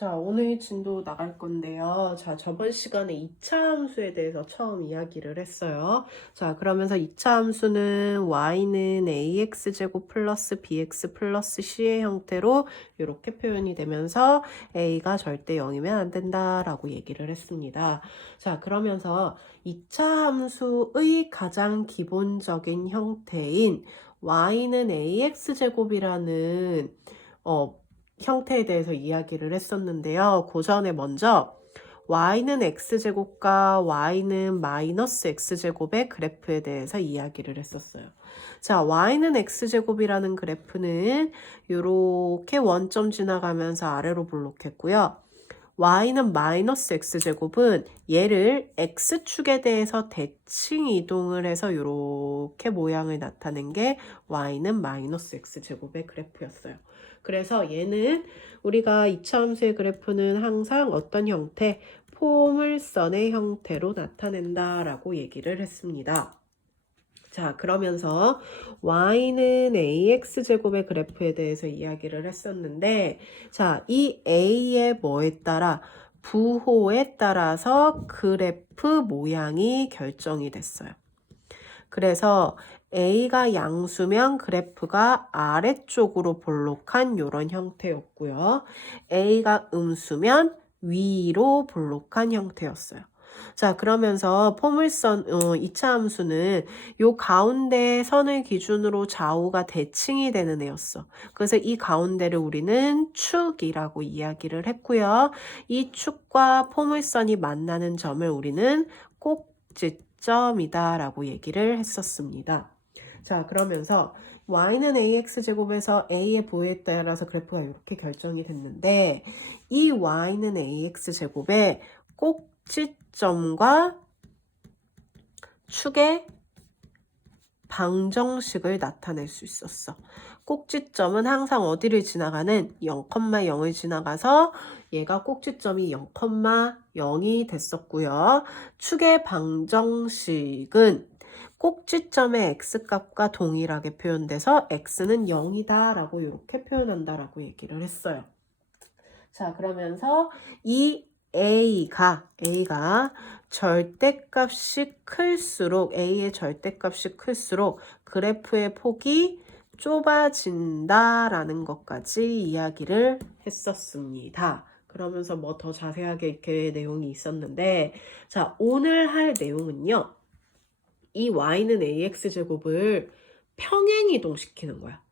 자, 오늘 진도 나갈 건데요. 자, 저번 시간에 2차 함수에 대해서 처음 이야기를 했어요. 자, 그러면서 2차 함수는 y는 ax제곱 플러스 bx 플러스 c의 형태로 이렇게 표현이 되면서 a가 절대 0이면 안 된다라고 얘기를 했습니다. 자, 그러면서 2차 함수의 가장 기본적인 형태인 y는 ax제곱이라는 형태에 대해서 이야기를 했었는데요. 그 전에 먼저 y는 x제곱과 y는 마이너스 x제곱의 그래프에 대해서 이야기를 했었어요. 자, y는 x제곱이라는 그래프는 이렇게 원점 지나가면서 아래로 볼록했고요. y는 마이너스 x제곱은 얘를 x축에 대해서 대칭 이동을 해서 이렇게 모양을 나타낸 게 y는 마이너스 x제곱의 그래프였어요. 그래서 얘는 우리가 이차함수의 그래프는 항상 어떤 형태, 포물선의 형태로 나타낸다라고 얘기를 했습니다. 자, 그러면서 y는 ax제곱의 그래프에 대해서 이야기를 했었는데, 자, 이 a의 뭐에 따라, 부호에 따라서 그래프 모양이 결정이 됐어요. 그래서 A가 양수면 그래프가 아래쪽으로 볼록한 이런 형태였고요. A가 음수면 위로 볼록한 형태였어요. 자, 그러면서 포물선 2차 함수는 요 가운데 선을 기준으로 좌우가 대칭이 되는 애였어. 그래서 이 가운데를 우리는 축이라고 이야기를 했고요. 이 축과 포물선이 만나는 점을 우리는 꼭지점이다 라고 얘기를 했었습니다. 자, 그러면서 y는 ax제곱에서 a의 부호에 따라서 그래프가 이렇게 결정이 됐는데, 이 y는 ax제곱의 꼭지점과 축의 방정식을 나타낼 수 있었어. 꼭지점은 항상 어디를 지나가는 0,0을 지나가서 얘가 꼭지점이 0,0이 됐었고요. 축의 방정식은 꼭지점의 x값과 동일하게 표현돼서 x는 0이다 라고 이렇게 표현한다라고 얘기를 했어요. 자, 그러면서 이 A가 절대값이 클수록, A의 절대값이 클수록 그래프의 폭이 좁아진다라는 것까지 이야기를 했었습니다. 그러면서 뭐 더 자세하게 이렇게 내용이 있었는데, 자, 오늘 할 내용은요. 이 y는 ax제곱을 평행이동시키는 거야.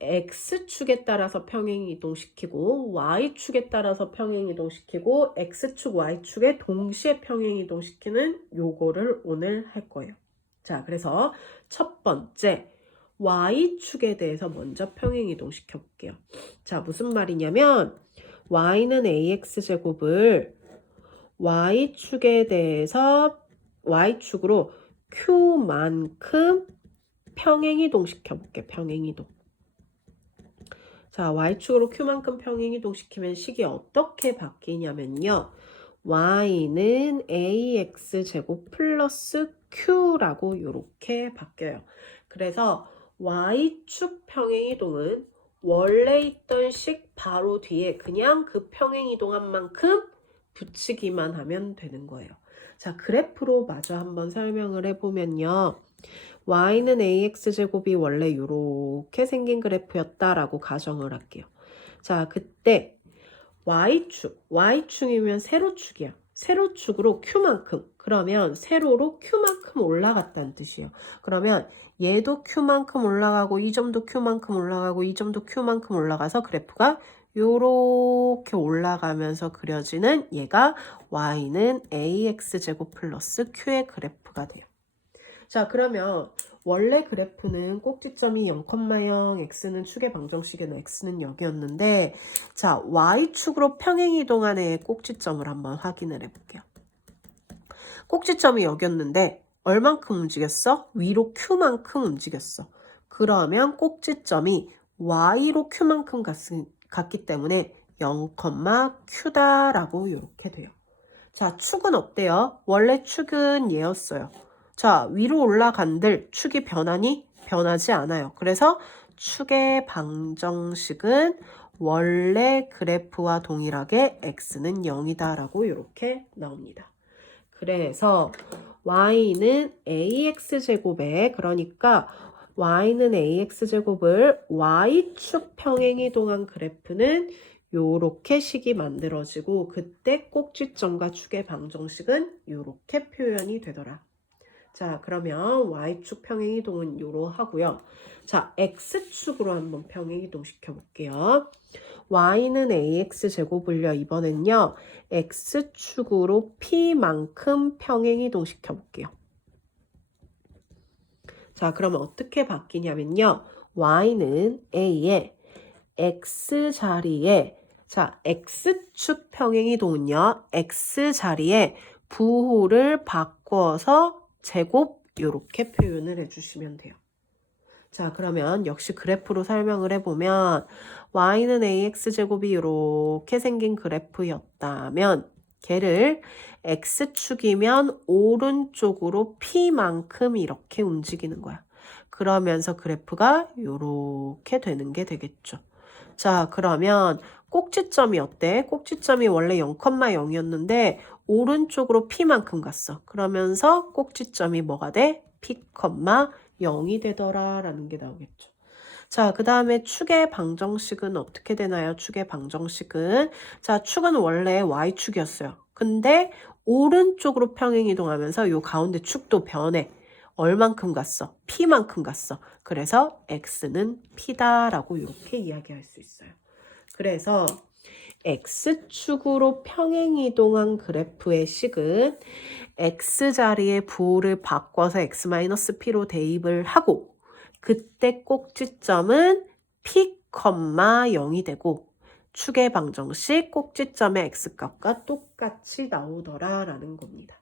x축에 따라서 평행이동시키고 y축에 따라서 평행이동시키고 x축, y축에 동시에 평행이동시키는 요거를 오늘 할 거예요. 자, 그래서 첫 번째 y축에 대해서 먼저 평행이동시켜 볼게요. 자, 무슨 말이냐면 y는 ax제곱을 y축에 대해서 y축으로 q만큼 평행이동 시켜볼게. 평행이동. 자, y축으로 q만큼 평행이동 시키면 식이 어떻게 바뀌냐면요. y는 ax제곱 플러스 q라고 이렇게 바뀌어요. 그래서 y축 평행이동은 원래 있던 식 바로 뒤에 그냥 그 평행이동한 만큼 붙이기만 하면 되는 거예요. 자, 그래프로 마저 한번 설명을 해보면요. y는 ax제곱이 원래 이렇게 생긴 그래프였다라고 가정을 할게요. 자, 그때 y축이면 세로축이야. 세로축으로 q만큼, 그러면 세로로 q만큼 올라갔다는 뜻이에요. 그러면 얘도 q만큼 올라가고 이 점도 q만큼 올라가고 이 점도 q만큼 올라가서 그래프가 요렇게 올라가면서 그려지는 얘가 y는 ax제곱 플러스 q의 그래프가 돼요. 자, 그러면 원래 그래프는 꼭지점이 0,0, x는 축의 방정식에는 x는 0이었는데, 자, y축으로 평행이동한 애의 꼭지점을 한번 확인을 해볼게요. 꼭지점이 여기였는데 얼만큼 움직였어? 위로 q만큼 움직였어. 그러면 꼭지점이 y로 q만큼 갔기 때문에 0,q다라고 이렇게 돼요. 자, 축은 어때요? 원래 축은 얘였어요. 자, 위로 올라간들 축이 변하니? 변하지 않아요. 그래서 축의 방정식은 원래 그래프와 동일하게 x는 0이다 라고 이렇게 나옵니다. 그래서 y는 ax제곱에, 그러니까 y는 ax제곱을 y축 평행이동한 그래프는 요렇게 식이 만들어지고, 그때 꼭지점과 축의 방정식은 요렇게 표현이 되더라. 자, 그러면 y축 평행이동은 요로 하고요. 자, x축으로 한번 평행이동 시켜볼게요. y는 ax제곱을요, 이번엔요 x축으로 p만큼 평행이동 시켜볼게요. 자, 그러면 어떻게 바뀌냐면요, y는 a에 x자리에, 자, x축 평행이동은요 x자리에 부호를 바꿔서 제곱 이렇게 표현을 해주시면 돼요. 자, 그러면 역시 그래프로 설명을 해보면 y는 ax제곱이 이렇게 생긴 그래프였다면 걔를 x축이면 오른쪽으로 p만큼 이렇게 움직이는 거야. 그러면서 그래프가 이렇게 되는 게 되겠죠. 자, 그러면 꼭지점이 어때? 꼭지점이 원래 0,0이었는데 오른쪽으로 p만큼 갔어. 그러면서 꼭지점이 뭐가 돼? p, 0이 되더라 라는 게 나오겠죠. 자, 그 다음에 축의 방정식은 어떻게 되나요? 축의 방정식은, 자, 축은 원래 y축이었어요. 근데 오른쪽으로 평행이동하면서 요 가운데 축도 변해. 얼만큼 갔어? p만큼 갔어. 그래서 x는 p다라고 이렇게 이야기할 수 있어요. 그래서 x축으로 평행이동한 그래프의 식은 x자리에 부호를 바꿔서 x-p로 대입을 하고, 그때 꼭지점은 p, 0이 되고 축의 방정식 꼭지점의 x값과 똑같이 나오더라 라는 겁니다.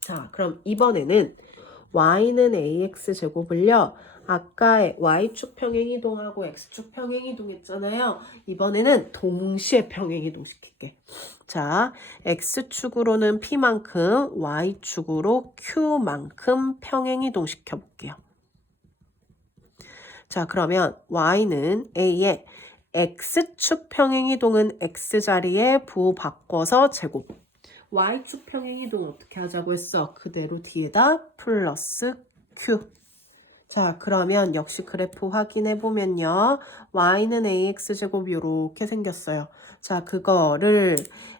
자, 그럼 이번에는 y는 ax제곱을요, 아까 y축 평행이동하고 x축 평행이동했잖아요. 이번에는 동시에 평행이동 시킬게. 자, x축으로는 p만큼, y축으로 q만큼 평행이동 시켜볼게요. 자, 그러면 y는 a에 x축 평행이동은 x자리에 부호 바꿔서 제곱. y축 평행이동 어떻게 하자고 했어? 그대로 뒤에다 플러스 q. 자, 그러면 역시 그래프 확인해 보면요, y는 ax제곱 이렇게 생겼어요. 자, 그거를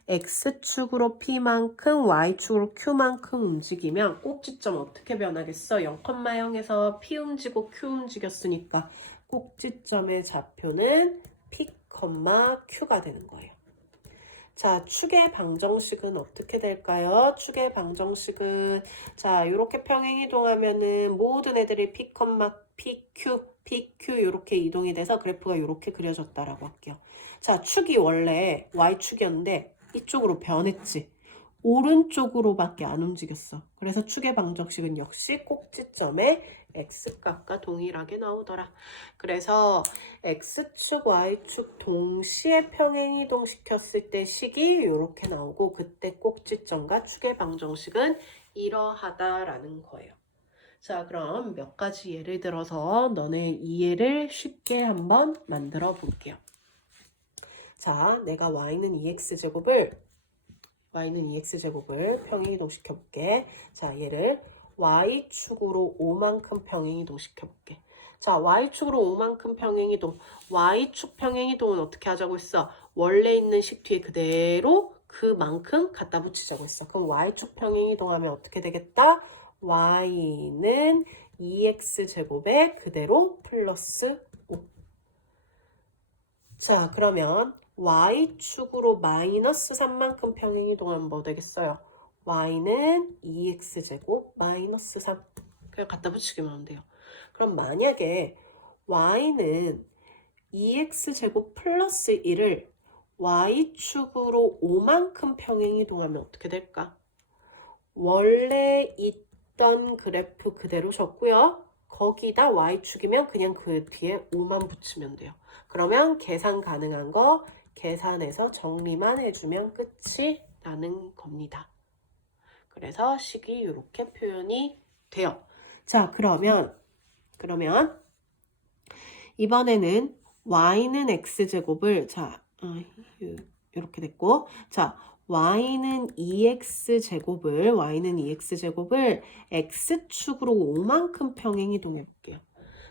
x축으로 p만큼 y축으로 q만큼 움직이면 꼭지점 어떻게 변하겠어? 0,0에서 p 움직이고 q 움직였으니까 꼭지점의 좌표는 p, q가 되는 거예요. 자, 축의 방정식은 어떻게 될까요? 축의 방정식은, 자, 이렇게 평행이동하면은 모든 애들이 p, pq, pq 이렇게 이동이 돼서 그래프가 이렇게 그려졌다라고 할게요. 자, 축이 원래 y축이었는데 이쪽으로 변했지. 오른쪽으로밖에 안 움직였어. 그래서 축의 방정식은 역시 꼭지점에 x값과 동일하게 나오더라. 그래서 x축, y축 동시에 평행이동 시켰을 때 식이 이렇게 나오고, 그때 꼭지점과 축의 방정식은 이러하다라는 거예요. 자, 그럼 몇 가지 예를 들어서 너네 이해를 쉽게 한번 만들어 볼게요. 자, 내가 y는 2x제곱을 평행이동 시켜볼게. 자, 얘를 y축으로 5만큼 평행이동 시켜볼게. 자, y축으로 5만큼 평행이동. y축 평행이동은 어떻게 하자고 했어? 원래 있는 식 뒤에 그대로 그만큼 갖다 붙이자고 했어. 그럼 y축 평행이동하면 어떻게 되겠다? y는 2x제곱에 그대로 플러스 5. 자, 그러면 y축으로 마이너스 3만큼 평행이동하면 뭐 되겠어요? y는 2x제곱 마이너스 3. 그냥 갖다 붙이기만 하면 돼요. 그럼 만약에 y는 2x제곱 플러스 1을 y축으로 5만큼 평행이동하면 어떻게 될까? 원래 있던 그래프 그대로 적고요. 거기다 y축이면 그냥 그 뒤에 5만 붙이면 돼요. 그러면 계산 가능한 거 계산해서 정리만 해주면 끝이 나는 겁니다. 그래서 식이 이렇게 표현이 돼요. 자, 그러면 이번에는 y는 x제곱을 이렇게 됐고, 자, y는 2x제곱을 x축으로 5만큼 평행이동해 볼게요.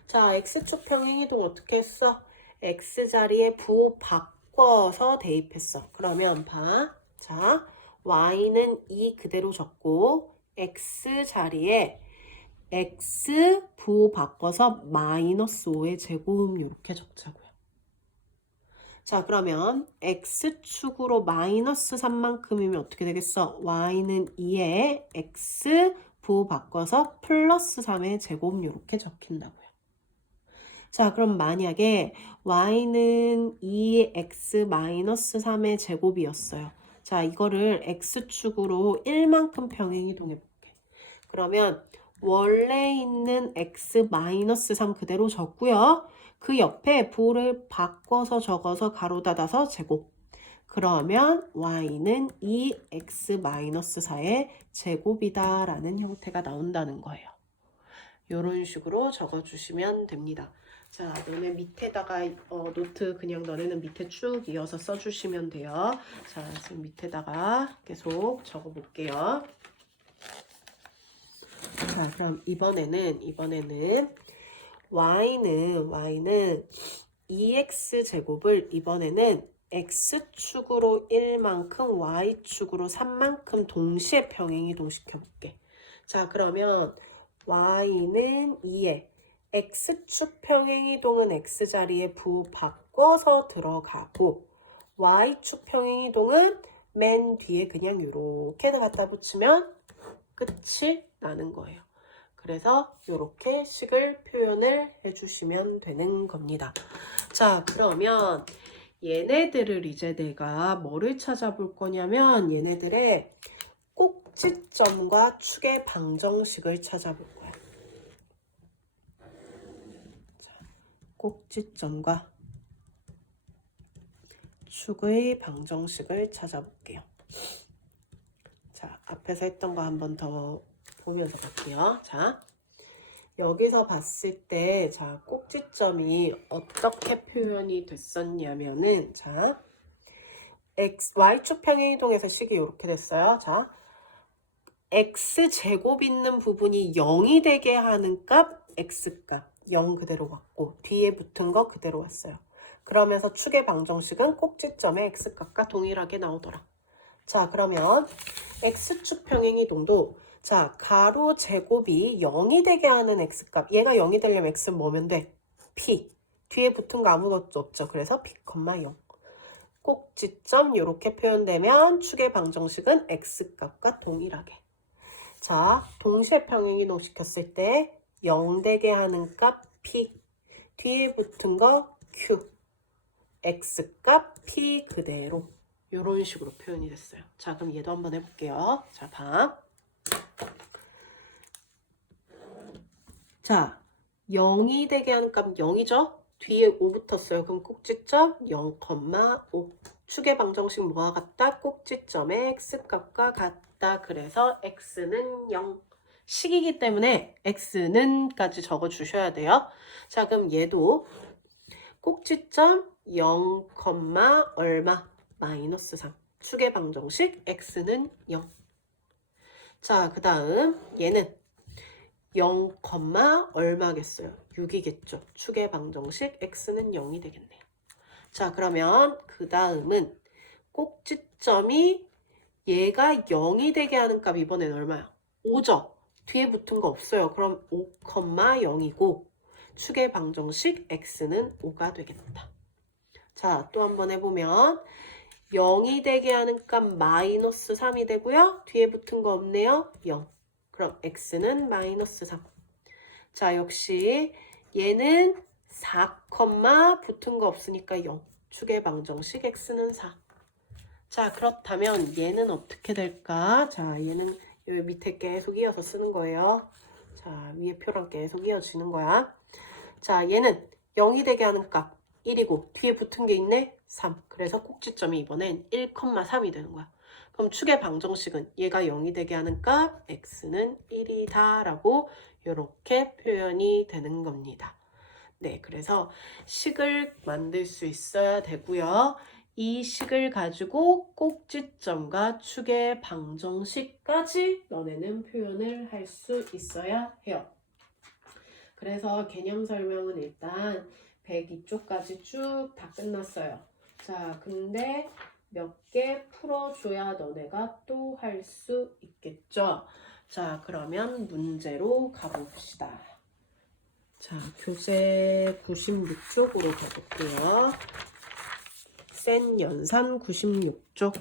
자, x축 평행이동 어떻게 했어? x자리에 부호 바꿔서 대입했어. 그러면 봐. 자, y는 2 그대로 적고 x자리에 x 부호 바꿔서 마이너스 5의 제곱 이렇게 적자고요. 자, 그러면 x축으로 마이너스 3만큼이면 어떻게 되겠어? y는 2에 x 부호 바꿔서 플러스 3의 제곱 이렇게 적힌다고요. 자, 그럼 만약에 y는 2x 마이너스 3의 제곱이었어요. 자, 이거를 x축으로 1만큼 평행이동해 볼게. 그러면 원래 있는 x 마이너스 3 그대로 적고요. 그 옆에 부호를 바꿔서 적어서 가로 닫아서 제곱. 그러면 y는 2x 마이너스 4의 제곱이다 라는 형태가 나온다는 거예요. 이런 식으로 적어주시면 됩니다. 자, 너네 밑에다가 노트 그냥 너네는 밑에 쭉 이어서 써주시면 돼요. 자, 지금 밑에다가 계속 적어볼게요. 자, 그럼 이번에는 y는 2x제곱을 이번에는 x축으로 1만큼 y축으로 3만큼 동시에 평행이동시켜 볼게. 자, 그러면 y는 2에 x축 평행이동은 x자리에 부호 바꿔서 들어가고 y축 평행이동은 맨 뒤에 그냥 이렇게 갖다 붙이면 끝이 나는 거예요. 그래서 이렇게 식을 표현을 해주시면 되는 겁니다. 자, 그러면 얘네들을 이제 내가 뭐를 찾아볼 거냐면 얘네들의 꼭지점과 축의 방정식을 찾아볼 거야. 자, 꼭지점과 축의 방정식을 찾아볼게요. 자, 앞에서 했던 거 한 번 더 보면서 볼게요. 자, 여기서 봤을 때, 자, 꼭지점이 어떻게 표현이 됐었냐면은, 자, y축 평행이동에서 식이 이렇게 됐어요. 자, x제곱 있는 부분이 0이 되게 하는 값, x값, 0 그대로 왔고, 뒤에 붙은 거 그대로 왔어요. 그러면서 축의 방정식은 꼭지점의 x값과 동일하게 나오더라. 자, 그러면 x축 평행이동도 자, 가로 제곱이 0이 되게 하는 x값. 얘가 0이 되려면 x는 뭐면 돼? p. 뒤에 붙은 거 아무것도 없죠. 그래서 p, 0. 꼭지점 이렇게 표현되면 축의 방정식은 x값과 동일하게. 자, 동시에 평행이동 시켰을 때 0 되게 하는 값 p. 뒤에 붙은 거 q. x값 p 그대로. 이런 식으로 표현이 됐어요. 자, 그럼 얘도 한번 해볼게요. 자, 봐. 자, 0이 되게 하는 값 0이죠? 뒤에 5 붙었어요. 그럼 꼭지점 0,5. 축의 방정식 뭐와 같다? 꼭지점의 x값과 같다. 그래서 x는 0. 식이기 때문에 x는까지 적어 주셔야 돼요. 자, 그럼 얘도 꼭지점 0, 얼마? 마이너스 3. 축의 방정식 x는 0. 자, 그 다음 얘는 0, 얼마겠어요? 6이겠죠. 축의 방정식 x는 0이 되겠네요. 자, 그러면 그 다음은 꼭지점이 얘가 0이 되게 하는 값 이번엔 얼마야? 5죠? 뒤에 붙은 거 없어요. 그럼 5, 0이고 축의 방정식 x는 5가 되겠다. 자, 또 한번 해보면 0이 되게 하는 값 마이너스 3이 되고요. 뒤에 붙은 거 없네요. 0. 그럼 x는 마이너스 3. 자, 역시 얘는 4, 붙은 거 없으니까 0. 축의 방정식 x는 4. 자, 그렇다면 얘는 어떻게 될까? 자, 얘는 여기 밑에 계속 이어서 쓰는 거예요. 자, 위에 표랑 계속 이어지는 거야. 자, 얘는 0이 되게 하는 값 1이고 뒤에 붙은 게 있네? 3. 그래서 꼭지점이 이번엔 1,3이 되는 거야. 그럼 축의 방정식은 얘가 0이 되게 하는 값 x는 1이다 라고 이렇게 표현이 되는 겁니다. 네, 그래서 식을 만들 수 있어야 되고요. 이 식을 가지고 꼭지점과 축의 방정식까지 너네는 표현을 할 수 있어야 해요. 그래서 개념 설명은 일단 102쪽까지 쭉 다 끝났어요. 자, 근데 몇 개 풀어줘야 너네가 또 할 수 있겠죠. 자, 그러면 문제로 가봅시다. 자, 교재 96쪽으로 가볼게요. 센 연산 96쪽.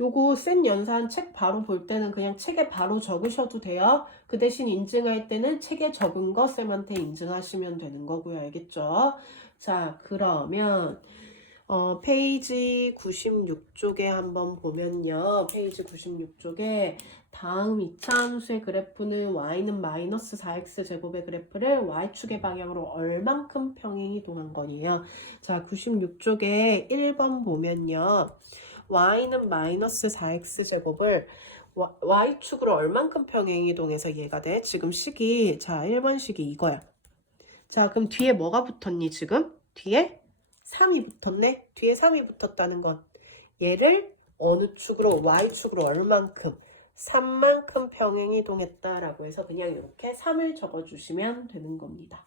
요거 센 연산 책 바로 볼 때는 그냥 책에 바로 적으셔도 돼요. 그 대신 인증할 때는 책에 적은 거 쌤한테 인증하시면 되는 거고요. 알겠죠? 자, 그러면 페이지 96쪽에 한번 보면요. 페이지 96쪽에 다음 이차함수의 그래프는 y는 마이너스 4x 제곱의 그래프를 y축의 방향으로 얼만큼 평행이동한 거니에요. 자, 96쪽에 1번 보면요. y는 마이너스 4x 제곱을 y축으로 얼만큼 평행이동해서 얘가 돼? 지금 식이, 자, 1번 식이 이거야. 자, 그럼 뒤에 뭐가 붙었니, 지금? 뒤에 3이 붙었네? 뒤에 3이 붙었다는 건 얘를 어느 축으로, y축으로 얼만큼, 3만큼 평행이동했다라고 해서 그냥 이렇게 3을 적어주시면 되는 겁니다.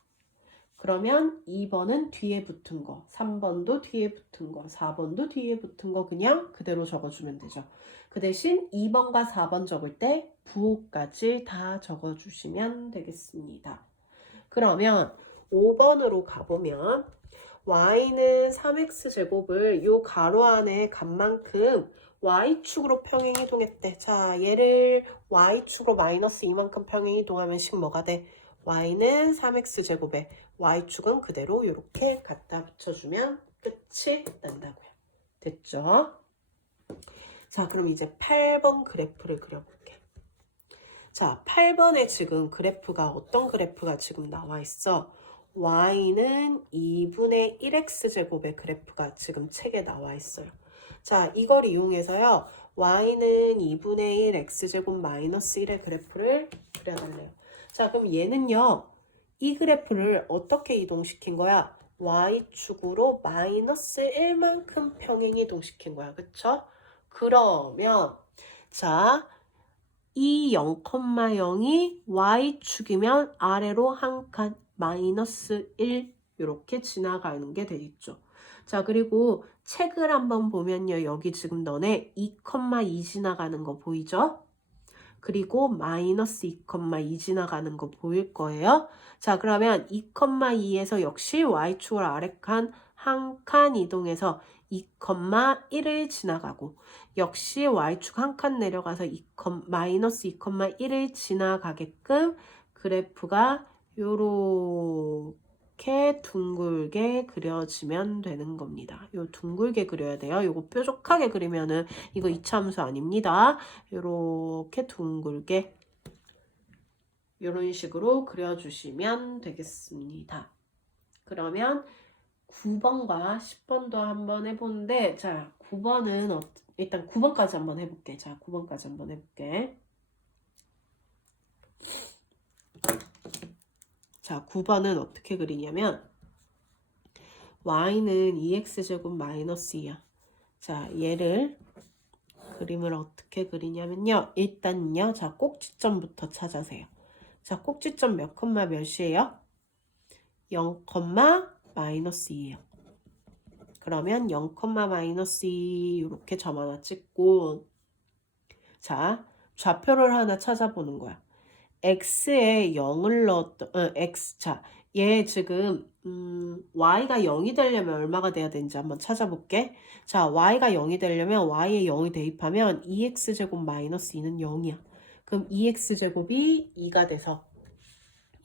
그러면 2번은 뒤에 붙은 거, 3번도 뒤에 붙은 거, 4번도 뒤에 붙은 거 그냥 그대로 적어주면 되죠. 그 대신 2번과 4번 적을 때 부호까지 다 적어주시면 되겠습니다. 그러면 5번으로 가보면 y는 3x제곱을 요 가로 안에 값만큼 y축으로 평행이동했대. 자, 얘를 y축으로 마이너스 2만큼 평행이동하면 식 뭐가 돼? y는 3x제곱에 y축은 그대로 이렇게 갖다 붙여주면 끝이 난다고요. 됐죠? 자, 그럼 이제 8번 그래프를 그려볼게. 자, 8번에 지금 그래프가 어떤 그래프가 지금 나와 있어? y는 2분의 1x제곱의 그래프가 지금 책에 나와 있어요. 자, 이걸 이용해서요. y는 2분의 1 x제곱 마이너스 1의 그래프를 그려달래요. 자, 그럼 얘는요. 이 그래프를 어떻게 이동시킨 거야? y축으로 마이너스 1만큼 평행 이동시킨 거야. 그쵸? 그러면 자, 이 0,0이 y축이면 아래로 한 칸 마이너스 1 이렇게 지나가는 게 되겠죠. 자, 그리고 책을 한번 보면요. 여기 지금 너네 2,2 지나가는 거 보이죠? 그리고 마이너스 2,2 지나가는 거 보일 거예요. 자, 그러면 2,2에서 역시 y축을 아래 한 칸 이동해서 2,1을 지나가고 역시 y축 한 칸 내려가서 마이너스 2,1을 지나가게끔 그래프가 요렇게 둥글게 그려지면 되는 겁니다. 요 둥글게 그려야 돼요. 요거 뾰족하게 그리면은 이거 이차함수 아닙니다. 요렇게 둥글게 요런 식으로 그려주시면 되겠습니다. 그러면 9번과 10번도 한번 해보는데 자 9번은 일단 9번까지 한번 해볼게. 자 9번까지 한번 해볼게. 자 9번은 어떻게 그리냐면 y는 2x제곱 마이너스 2야. 자 얘를 그림을 어떻게 그리냐면요. 일단요. 자 꼭지점부터 찾아세요. 자 꼭지점 몇 콤마 몇이에요? 0, 마이너스 2예요. 그러면 0, 마이너스 2 이렇게 점 하나 찍고 자 좌표를 하나 찾아보는 거야. x에 0을 넣었던 x 자 얘 지금 y가 0이 되려면 얼마가 돼야 되는지 한번 찾아볼게. 자 y가 0이 되려면 y에 0이 대입하면 2x제곱 마이너스 2는 0이야. 그럼 2x제곱이 2가 돼서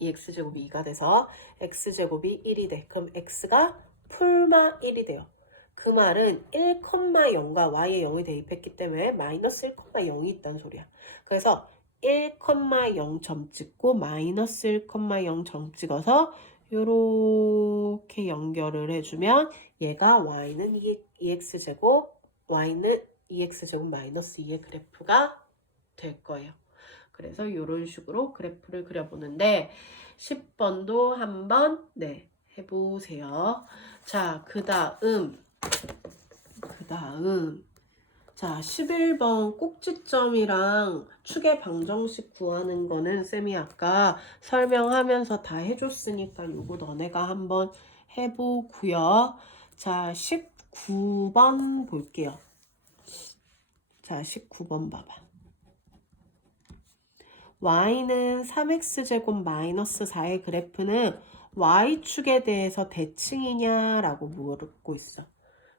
x제곱이 2가 돼서 x제곱이 1이 돼. 그럼 x가 풀마 1이 돼요. 그 말은 1,0과 y에 0이 대입했기 때문에 마이너스 1,0이 있다는 소리야. 그래서 1,0 점 찍고 마이너스 1,0 점 찍어서 요렇게 연결을 해주면 얘가 y는 2x제곱 y는 2x제곱 마이너스 2의 그래프가 될 거예요. 그래서 이런 식으로 그래프를 그려보는데 10번도 한번 네, 해보세요. 자, 그 다음 자, 11번 꼭지점이랑 축의 방정식 구하는 거는 쌤이 아까 설명하면서 다 해줬으니까 요거 너네가 한번 해보고요. 자, 19번 볼게요. 자, 19번 봐봐. y는 3x제곱 마이너스 4의 그래프는 y축에 대해서 대칭이냐라고 물고 있어.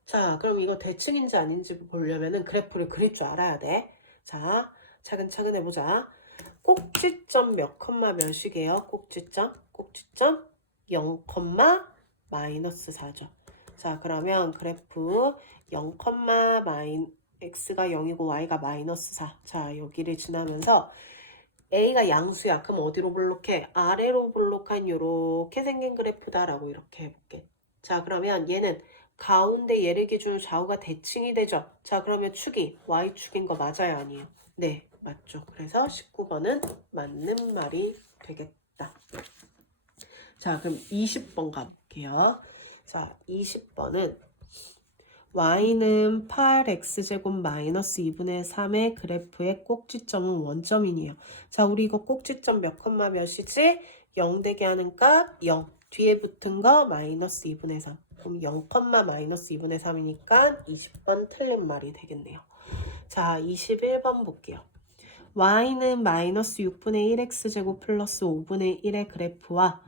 자, 그럼 이거 대칭인지 아닌지 보려면은 그래프를 그릴 줄 알아야 돼. 자, 차근차근 해보자. 꼭지점 몇 컴마 몇이게요? 꼭지점 0, 마이너스 4죠. 자, 그러면 그래프 0, x가 0이고 y가 마이너스 4. 자, 여기를 지나면서 A가 양수야. 그럼 어디로 볼록해? 아래로 볼록한 요렇게 생긴 그래프다라고 이렇게 해볼게. 자, 그러면 얘는 가운데 얘를 기준으로 좌우가 대칭이 되죠. 자, 그러면 축이 Y축인 거 맞아요? 아니에요? 네, 맞죠. 그래서 19번은 맞는 말이 되겠다. 자, 그럼 20번 가볼게요. 자, 20번은 y는 8x제곱 마이너스 2분의 3의 그래프의 꼭지점은 원점이네요. 자, 우리 이거 꼭지점 몇 컴마 몇이지? 0 되게 하는 값 0. 뒤에 붙은 거 마이너스 2분의 3. 그럼 0, 마이너스 2분의 3이니까 20번 틀린 말이 되겠네요. 자, 21번 볼게요. y는 마이너스 6분의 1x제곱 플러스 5분의 1의 그래프와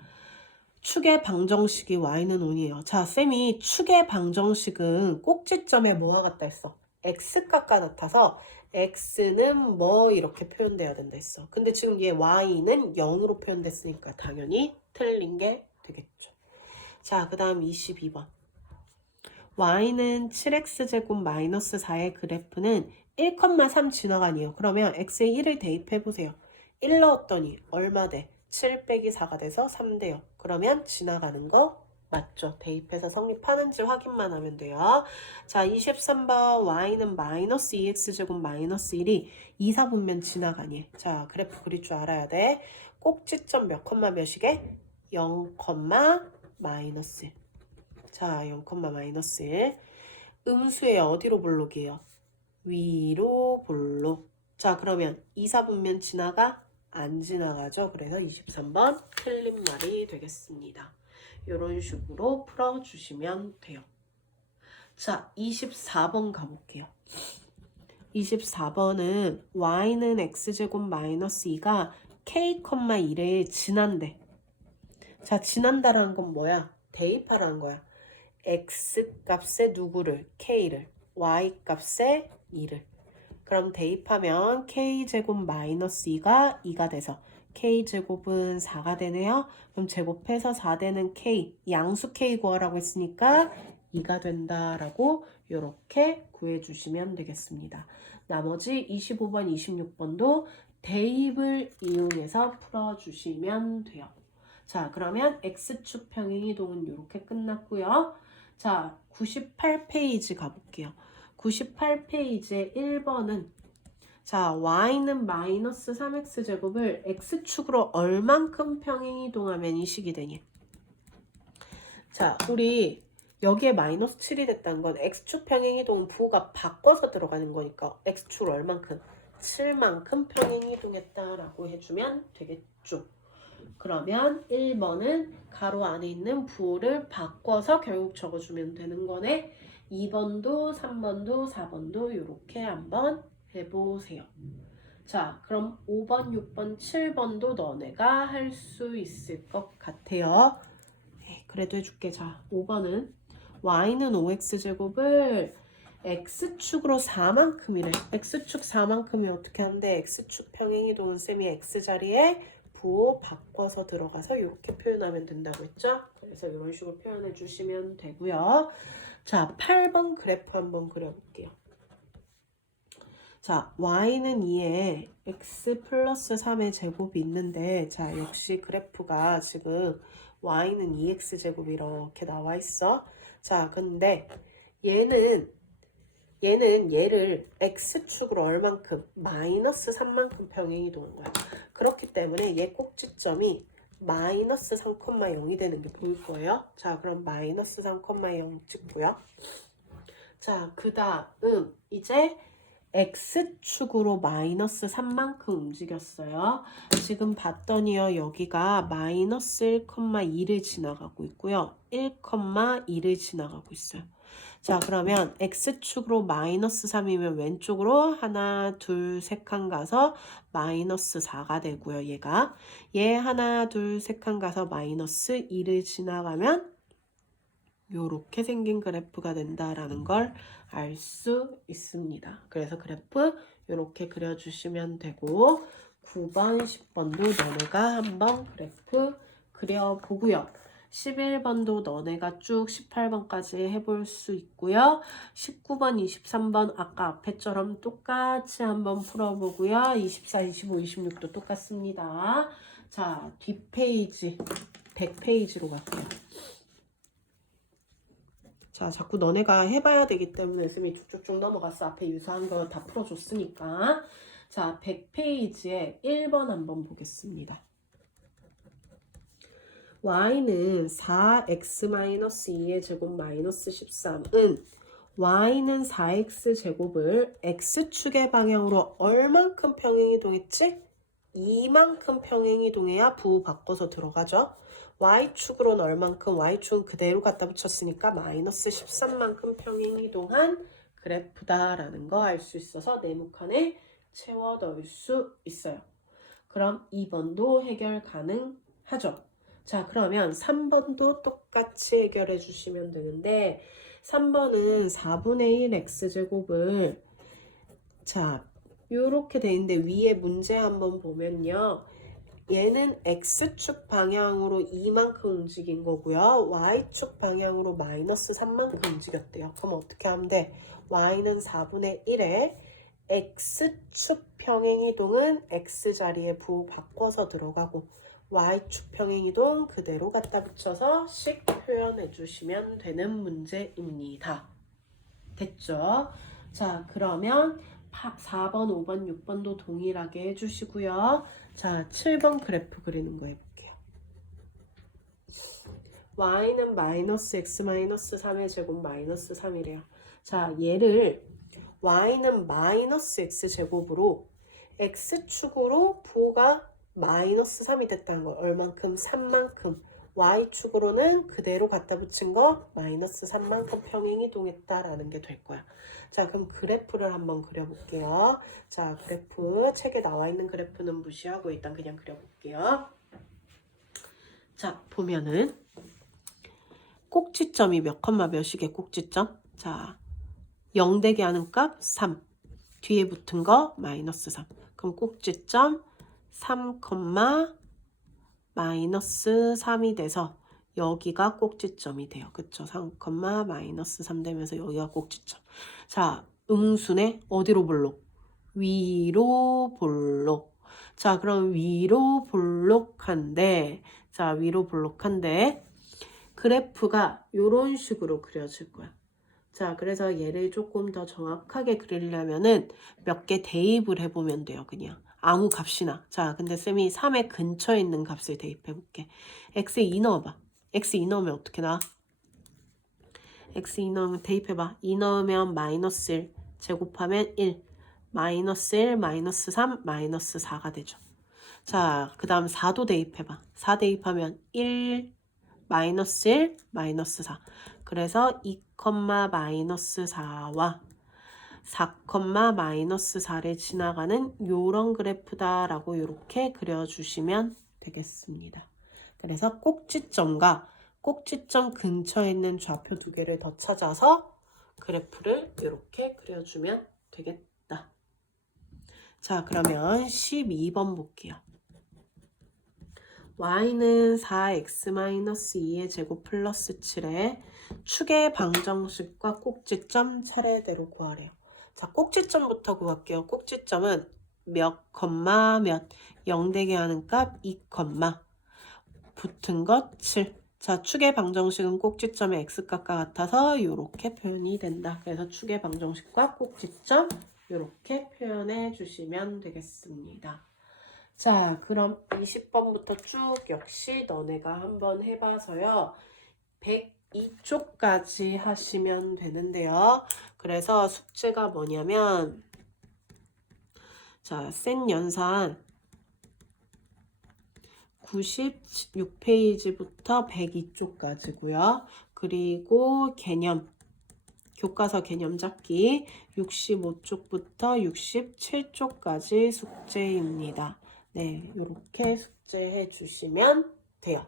축의 방정식이 y는 5이에요. 자, 쌤이 축의 방정식은 꼭지점에 뭐와 같다 했어? x값과 같아서 x는 뭐 이렇게 표현돼야 된다 했어. 근데 지금 얘 y는 0으로 표현됐으니까 당연히 틀린 게 되겠죠. 자, 그 다음 22번. y는 7x제곱 마이너스 4의 그래프는 1,3 지나가니요. 그러면 x에 1을 대입해보세요. 1 넣었더니 얼마 돼? 7 빼기 4가 돼서 3 돼요. 그러면 지나가는 거 맞죠? 대입해서 성립하는지 확인만 하면 돼요. 자, 23번 y는 마이너스 2x제곱 마이너스 1이 2, 4분면 지나가니. 자, 그래프 그릴 줄 알아야 돼. 꼭지점 몇 컴마 몇이게? 0, 마이너스 1. 자, 0, 마이너스 1. 음수의 어디로 볼록이에요? 위로 볼록. 자, 그러면 2, 4분면 지나가? 안 지나가죠. 그래서 23번 틀린 말이 되겠습니다. 이런 식으로 풀어주시면 돼요. 자, 24번 가볼게요. 24번은 y는 x제곱 마이너스 2가 k, 1에 지난대. 자, 지난다라는 건 뭐야? 대입하라는 거야. x 값에 누구를? k를. y 값에 2를. 그럼 대입하면 k제곱 마이너스 2가 2가 돼서 k제곱은 4가 되네요. 그럼 제곱해서 4 되는 k, 양수 k 구하라고 했으니까 2가 된다라고 이렇게 구해주시면 되겠습니다. 나머지 25번, 26번도 대입을 이용해서 풀어주시면 돼요. 자, 그러면 x축 평행이동은 이렇게 끝났고요. 자, 98페이지 가볼게요. 98페이지의 1번은 자, y는 마이너스 3x제곱을 x축으로 얼만큼 평행이동하면 이 식이 되니? 자, 우리 여기에 마이너스 7이 됐다는 건 x축 평행이동은 부호가 바꿔서 들어가는 거니까 x축을 얼만큼? 7만큼 평행이동했다라고 해주면 되겠죠. 그러면 1번은 가로 안에 있는 부호를 바꿔서 결국 적어주면 되는 거네. 2번도 3번도 4번도 이렇게 한번 해보세요. 자, 그럼 5번, 6번, 7번도 너네가 할 수 있을 것 같아요. 네, 그래도 해줄게. 자, 5번은 y는 5x제곱을 x축으로 4만큼이래. x축 4만큼이 어떻게 하는데 x축 평행이동은 쌤이 x자리에 부호 바꿔서 들어가서 이렇게 표현하면 된다고 했죠? 그래서 이런 식으로 표현해 주시면 되고요. 자, 8번 그래프 한번 그려볼게요. 자, y는 2에 x 플러스 3의 제곱이 있는데 자, 역시 그래프가 지금 y는 2x 제곱 이렇게 나와 있어. 자, 근데 얘는 얘는 얘를 x축으로 얼만큼? 마이너스 3만큼 평행이동한 거야. 그렇기 때문에 얘 꼭지점이 마이너스 3,0이 되는 게 보일 거예요. 자, 그럼 마이너스 3,0 찍고요. 자, 그 다음 이제 x축으로 마이너스 3만큼 움직였어요. 지금 봤더니요, 여기가 마이너스 1,2를 지나가고 있고요. 1,2를 지나가고 있어요. 자, 그러면 x축으로 마이너스 3이면 왼쪽으로 하나, 둘, 세 칸 가서 마이너스 4가 되고요. 얘 하나, 둘, 세 칸 가서 마이너스 2를 지나가면 요렇게 생긴 그래프가 된다라는 걸 알 수 있습니다. 그래서 그래프 요렇게 그려주시면 되고 9번, 10번도 너네가 한번 그래프 그려보고요. 11번도 너네가 쭉 18번까지 해볼 수 있고요. 19번, 23번 아까 앞에처럼 똑같이 한번 풀어보고요. 24, 25, 26도 똑같습니다. 자, 뒷페이지 100페이지로 갈게요. 자, 자꾸 너네가 해봐야 되기 때문에 쌤이 쭉쭉쭉 넘어갔어. 앞에 유사한 거 다 풀어줬으니까. 자, 100페이지에 1번 한번 보겠습니다. y는 4x-2의 제곱 마이너스 13은 y는 4x 제곱을 x축의 방향으로 얼만큼 평행이동했지? 2만큼 평행이동해야 부호 바꿔서 들어가죠. y축으로는 얼만큼? y축은 그대로 갖다 붙였으니까 마이너스 13만큼 평행이동한 그래프다라는 거 알 수 있어서 네모칸에 채워 넣을 수 있어요. 그럼 2번도 해결 가능하죠. 자, 그러면 3번도 똑같이 해결해 주시면 되는데 3번은 4분의 1 x제곱을 자, 요렇게 돼 있는데 위에 문제 한번 보면요. 얘는 x축 방향으로 2만큼 움직인 거고요. y축 방향으로 마이너스 3만큼 움직였대요. 그럼 어떻게 하면 돼? y는 4분의 1에 x축 평행이동은 x자리에 부호 바꿔서 들어가고 y축 평행이동 그대로 갖다 붙여서 식 표현해 주시면 되는 문제입니다. 됐죠? 자, 그러면 4번, 5번, 6번도 동일하게 해주시고요. 자, 7번 그래프 그리는 거 해볼게요. y는 마이너스 x 마이너스 3의 제곱 마이너스 3이래요. 자, 얘를 y는 마이너스 x 제곱으로 x축으로 부호가 마이너스 3이 됐다는 거. 얼만큼? 3만큼. y축으로는 그대로 갖다 붙인 거 마이너스 3만큼 평행이동했다라는 게 될 거야. 자, 그럼 그래프를 한번 그려볼게요. 자, 그래프 책에 나와 있는 그래프는 무시하고 일단 그냥 그려볼게요. 자, 보면은 꼭지점이 몇 컴마 몇이게 꼭지점? 자, 0 되게 하는 값 3. 뒤에 붙은 거 마이너스 3. 그럼 꼭지점 3, 마이너스 3이 돼서 여기가 꼭지점이 돼요. 그쵸? 3, 마이너스 3 되면서 여기가 꼭지점. 자, 음수네 어디로 볼록? 위로 볼록. 자, 그럼 위로 볼록한데, 자, 위로 볼록한데, 그래프가 이런 식으로 그려질 거야. 자, 그래서 얘를 조금 더 정확하게 그리려면은 몇 개 대입을 해보면 돼요, 그냥. 아무 값이나. 자, 근데 쌤이 3의 근처에 있는 값을 대입해 볼게. x에 2 넣어봐. x 2 넣으면 어떻게 나와? x 2 넣으면 대입해봐. 2 넣으면 마이너스 1 제곱하면 1 마이너스 1 마이너스 3 마이너스 4가 되죠. 자, 그 다음 4도 대입해봐. 4 대입하면 1 마이너스 1 마이너스 4 그래서 2, 마이너스 4와 4, 마이너스 4를 지나가는 요런 그래프다라고 이렇게 그려주시면 되겠습니다. 그래서 꼭지점과 꼭지점 근처에 있는 좌표 두 개를 더 찾아서 그래프를 이렇게 그려주면 되겠다. 자, 그러면 12번 볼게요. y는 4x-2의 제곱 플러스 7에 축의 방정식과 꼭지점 차례대로 구하래요. 자, 꼭지점부터 구할게요. 꼭지점은 몇, 몇, 0 되게 하는 값 2, 붙은 것 7. 자, 축의 방정식은 꼭지점의 x값과 같아서 이렇게 표현이 된다. 그래서 축의 방정식과 꼭지점 이렇게 표현해 주시면 되겠습니다. 자, 그럼 20번부터 쭉 역시 너네가 한번 해봐서요. 102쪽까지 하시면 되는데요. 그래서 숙제가 뭐냐면 자, 센 연산 96페이지부터 102쪽까지고요. 그리고 개념, 교과서 개념 잡기 65쪽부터 67쪽까지 숙제입니다. 네, 이렇게 숙제해 주시면 돼요.